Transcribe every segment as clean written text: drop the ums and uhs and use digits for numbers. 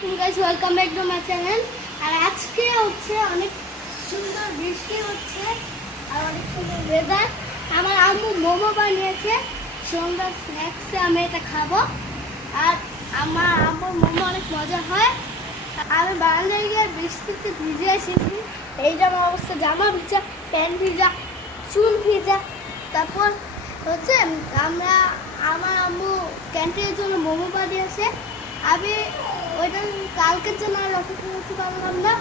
আসসালামু guys, welcome back to my channel. আর আজকে হচ্ছে অনেক সুন্দর বৃষ্টি হচ্ছে আর অনেক সুন্দর ওয়েদার। আমার আম্মু মোমো বানিয়েছে, সন্ধ্যার স্ন্যাক্সে আমি এটা খাবো। আর আমার আম্মুর মোমো অনেক মজা হয়। আমি বারান্দায় গিয়ে বৃষ্টিতে ভিজে এসেছি। এইটা আমার অবস্থা, জামা ভিজা, প্যান্ট ভিজা, চুল ভিজা। তারপর হচ্ছে আমার আম্মু ক্যান্টিনের জন্য মোমো বানিয়েছে। আমি ওইটা কালকের জন্য আর অপেক্ষা করতে পারলাম না,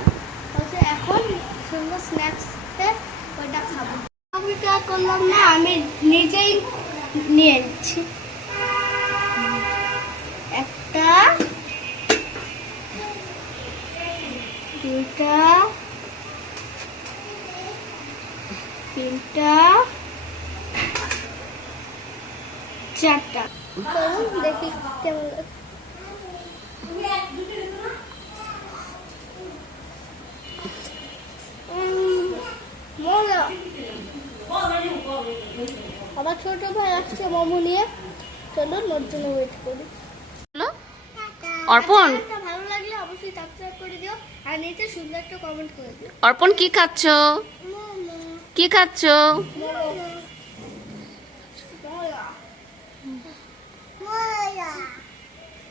হচ্ছে এখন সুন্দর স্ন্যাক্সে ওইটা খাবো। অপেক্ষা করলাম না, আমি নিজেই নিয়ে নিচ্ছি। একটা, দুইটা, তিনটা, চারটা। দেখি কেমন লাগে। আমার ছোট ভাই আসছে মোমো নিয়ে, চলো ওর জন্য ওয়েট করি। অর্পণ, ভালো লাগলে অবশ্যই সাবস্ক্রাইব করে দিও আর নিচে সুন্দর একটা কমেন্ট করে দিও। অর্পণ কি খাচ্ছ? কি খাচ্ছ?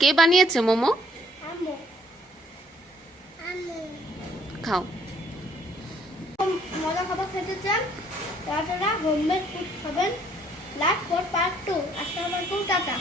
কে বানিয়েছে মোমো? খাও। মজা খাবার খেতে চান তারা হোমমেড ফুড খাবেন। Like for part 2। আসসালামু আলাইকুম, টাটা।